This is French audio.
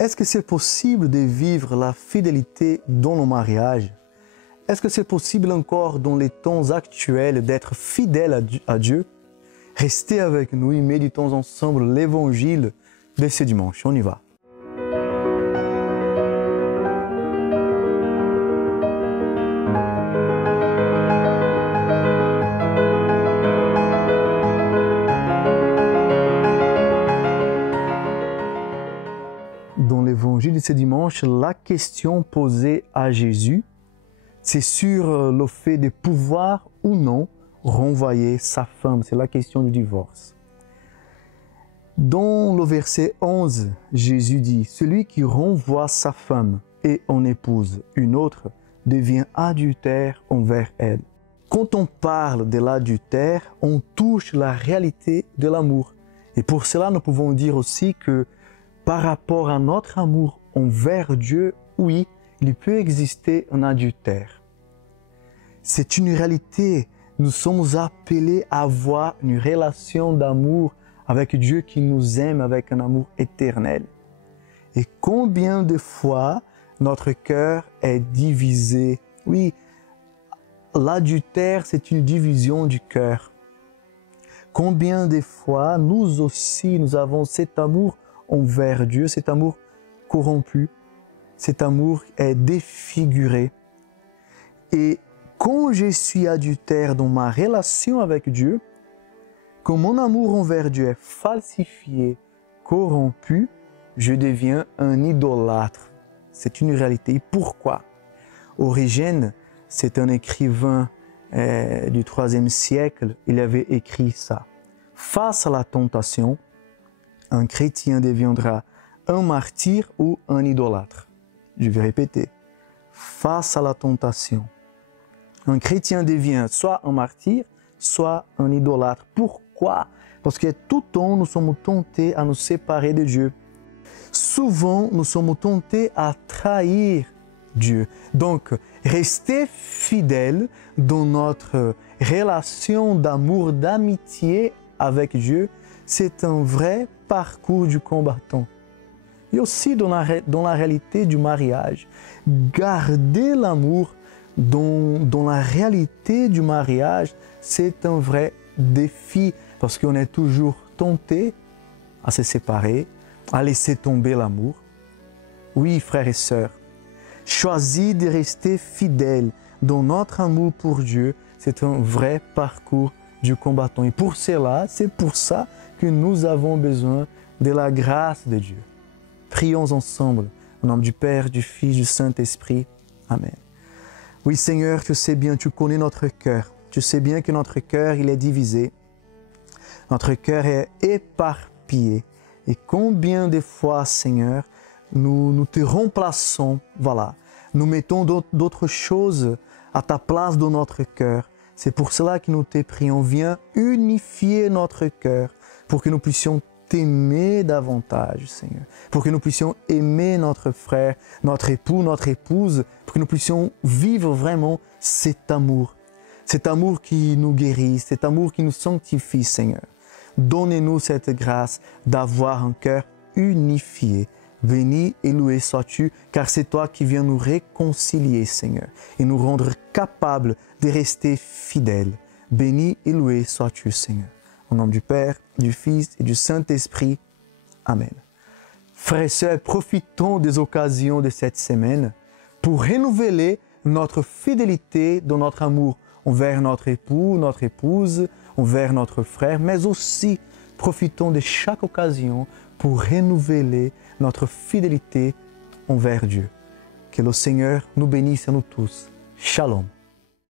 est-ce que c'est possible de vivre la fidélité dans le mariage? Est-ce que c'est possible encore dans les temps actuels d'être fidèle à Dieu? Restez avec nous et méditons ensemble l'évangile de ce dimanche. On y va. Dans l'évangile de ce dimanche, la question posée à Jésus, c'est sur le fait de pouvoir ou non renvoyer sa femme. C'est la question du divorce. Dans le verset 11, Jésus dit « Celui qui renvoie sa femme et en épouse une autre devient adultère envers elle. » Quand on parle de l'adultère, on touche la réalité de l'amour. Et pour cela, nous pouvons dire aussi que par rapport à notre amour envers Dieu, oui, il peut exister un adultère. C'est une réalité. Nous sommes appelés à avoir une relation d'amour avec Dieu qui nous aime avec un amour éternel. Et combien de fois notre cœur est divisé? Oui, l'adultère, c'est une division du cœur. Combien de fois nous aussi, nous avons cet amour envers Dieu, cet amour corrompu, cet amour est défiguré. Et quand je suis adultère dans ma relation avec Dieu, quand mon amour envers Dieu est falsifié, corrompu, je deviens un idolâtre. C'est une réalité. Pourquoi? Origène, c'est un écrivain du IIIe siècle, il avait écrit ça. Face à la tentation, un chrétien deviendra un martyr ou un idolâtre. Je vais répéter. Face à la tentation, un chrétien devient soit un martyr, soit un idolâtre. Pourquoi? Parce que tout le temps, nous sommes tentés à nous séparer de Dieu. Souvent, nous sommes tentés à trahir Dieu. Donc, rester fidèle dans notre relation d'amour, d'amitié avec Dieu, c'est un vrai parcours du combattant. Et aussi dans la réalité du mariage, garder l'amour dans la réalité du mariage, c'est un vrai défi parce qu'on est toujours tenté à se séparer, à laisser tomber l'amour. Oui, frères et sœurs, choisir de rester fidèle dans notre amour pour Dieu, c'est un vrai parcours du combattant. Et pour cela, c'est pour ça que nous avons besoin de la grâce de Dieu. Prions ensemble, au nom du Père, du Fils, du Saint-Esprit. Amen. Oui Seigneur, tu sais bien, tu connais notre cœur. Tu sais bien que notre cœur, il est divisé. Notre cœur est éparpillé. Et combien de fois, Seigneur, nous te remplaçons, voilà. Nous mettons d'autres choses à ta place dans notre cœur. C'est pour cela que nous te prions. Viens unifier notre cœur pour que nous puissions t'aimer davantage, Seigneur. Pour que nous puissions aimer notre frère, notre époux, notre épouse, pour que nous puissions vivre vraiment cet amour qui nous guérit, cet amour qui nous sanctifie, Seigneur. Donnez-nous cette grâce d'avoir un cœur unifié. Béni et loué sois-tu, car c'est toi qui viens nous réconcilier, Seigneur, et nous rendre capables de rester fidèles. Béni et loué sois-tu, Seigneur. Au nom du Père, du Fils et du Saint-Esprit. Amen. Frères et sœurs, profitons des occasions de cette semaine pour renouveler notre fidélité dans notre amour envers notre époux, notre épouse, envers notre frère, mais aussi profitons de chaque occasion pour renouveler notre fidélité envers Dieu. Que le Seigneur nous bénisse à nous tous. Shalom.